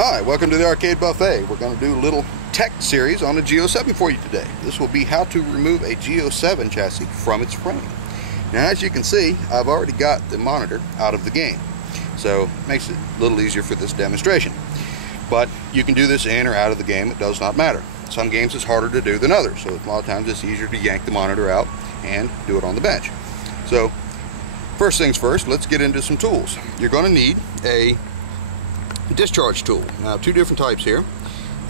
Hi, welcome to the Arcade Buffet. We're going to do a little tech series on the G07 for you today. This will be how to remove a G07 chassis from its frame. Now, as you can see, I've already got the monitor out of the game, so it makes it a little easier for this demonstration. But you can do this in or out of the game, it does not matter. Some games it's harder to do than others, so a lot of times it's easier to yank the monitor out and do it on the bench. So, first things first, let's get into some tools. You're going to need a discharge tool. Now, two different types here.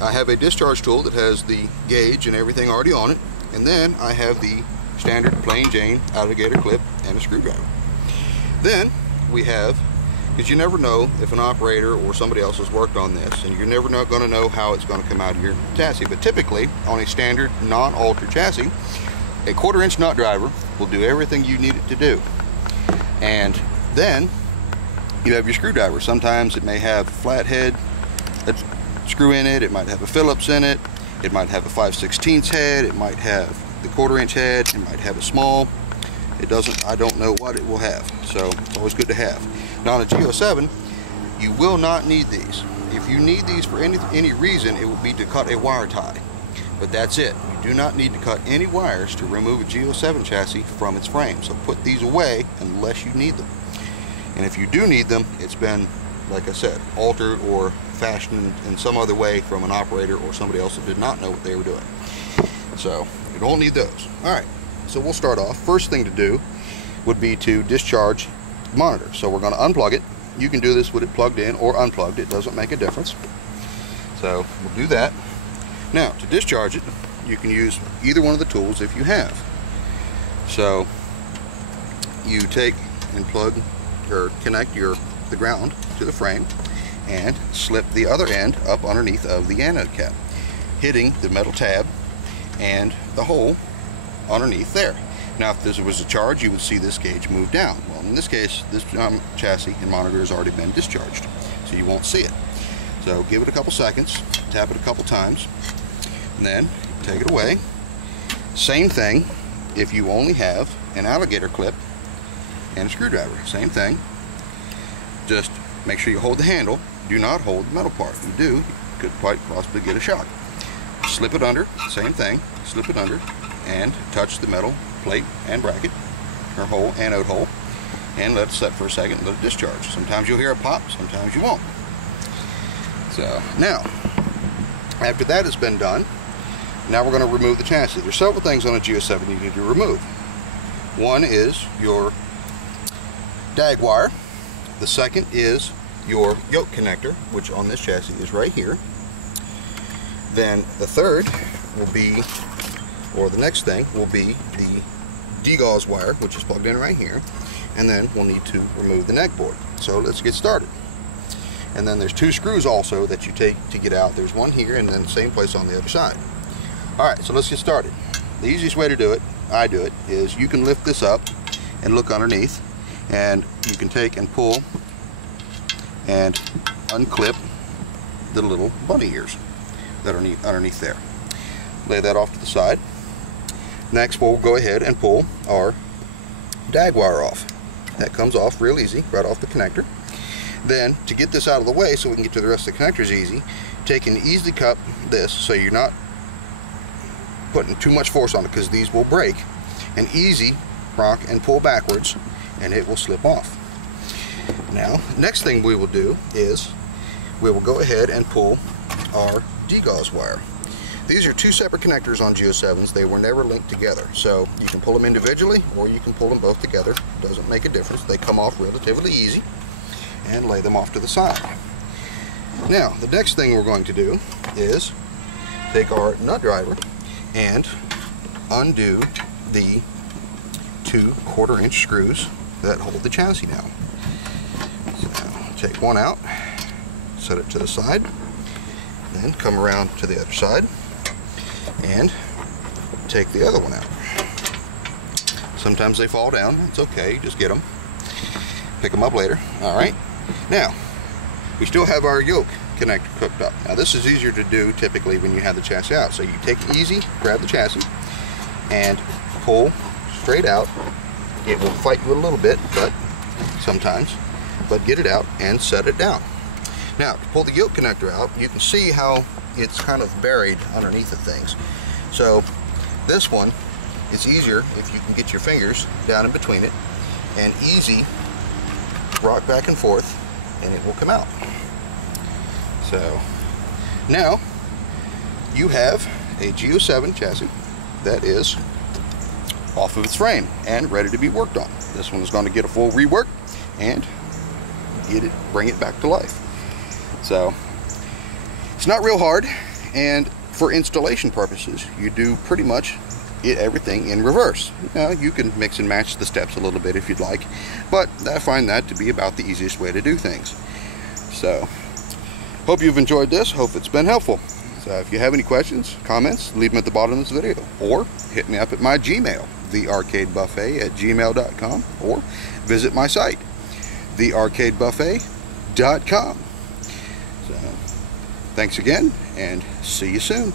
I have a discharge tool that has the gauge and everything already on it, and then I have the standard plain Jane alligator clip and a screwdriver. Then we have, because you never know if an operator or somebody else has worked on this, and you're never going to know how it's going to come out of your chassis, but typically on a standard non-altered chassis, a 1/4 inch nut driver will do everything you need it to do. And then you have your screwdriver. Sometimes it may have a flathead screw in it, it might have a Phillips in it, it might have a 5/16 head, it might have the 1/4 inch head, it might have a small. It doesn't, I don't know what it will have, so it's always good to have. Now on a G07, you will not need these. If you need these for any reason, it will be to cut a wire tie. But that's it. You do not need to cut any wires to remove a G07 chassis from its frame. So put these away unless you need them. And if you do need them, it's been, like I said, altered or fashioned in some other way from an operator or somebody else that did not know what they were doing. So you don't need those. Alright, so we'll start off. First thing to do would be to discharge the monitor. So we're going to unplug it. You can do this with it plugged in or unplugged. It doesn't make a difference. So we'll do that. Now, to discharge it, you can use either one of the tools if you have. So you take and plug or connect the ground to the frame and slip the other end up underneath of the anode cap, hitting the metal tab and the hole underneath there. Now, if this was a charge, you would see this gauge move down. Well, in this case, this chassis and monitor has already been discharged, so you won't see it. So give it a couple seconds, tap it a couple times, and then take it away. Same thing if you only have an alligator clip and a screwdriver. Same thing. Just make sure you hold the handle. Do not hold the metal part. If you do, you could quite possibly get a shock. Slip it under. Same thing. Slip it under and touch the metal plate and bracket or hole, anode hole, and let it set for a second and let it discharge. Sometimes you'll hear a pop, sometimes you won't. So now, after that has been done, now we're going to remove the chassis. There's several things on a G07 you need to remove. One is your dag wire. The second is your yoke connector, which on this chassis is right here. Then the third will be, or the next thing will be the degauss wire, which is plugged in right here. And then we'll need to remove the neck board. So let's get started. And then there's two screws also that you take to get out. There's one here and then the same place on the other side. Alright, so let's get started. The easiest way to do it, I do it, is you can lift this up and look underneath, and you can take and pull and unclip the little bunny ears that are underneath there. Lay that off to the side. Next, we'll go ahead and pull our dag wire off. That comes off real easy, right off the connector. Then, to get this out of the way so we can get to the rest of the connectors easy, take and easily cup this so you're not putting too much force on it, because these will break, and easy rock and pull backwards and it will slip off. Now, next thing we will do is we will go ahead and pull our degauss wire. These are two separate connectors on G07s. They were never linked together, so you can pull them individually or you can pull them both together. Doesn't make a difference. They come off relatively easy, and lay them off to the side. Now, the next thing we're going to do is take our nut driver and undo the two 1/4 inch screws that hold the chassis down. So take one out, set it to the side, then come around to the other side and take the other one out. Sometimes they fall down. It's okay, you just get them. Pick them up later. Alright, now we still have our yoke connector hooked up. Now this is easier to do typically when you have the chassis out. So you take it easy, grab the chassis and pull straight out. It will fight you a little bit, but sometimes, but get it out and set it down. Now, to pull the yoke connector out, you can see how it's kind of buried underneath of things. So this one is easier if you can get your fingers down in between it and easy rock back and forth, and it will come out. So now you have a G07 chassis that is off of its frame and ready to be worked on. This one is going to get a full rework and bring it back to life. So it's not real hard, and for installation purposes you do pretty much everything in reverse. You can mix and match the steps a little bit if you'd like, but I find that to be about the easiest way to do things. So hope you've enjoyed this, hope it's been helpful. So if you have any questions, comments, leave them at the bottom of this video, or hit me up at my Gmail, thearcadebuffet@gmail.com, or visit my site, thearcadebuffet.com. So thanks again, and see you soon.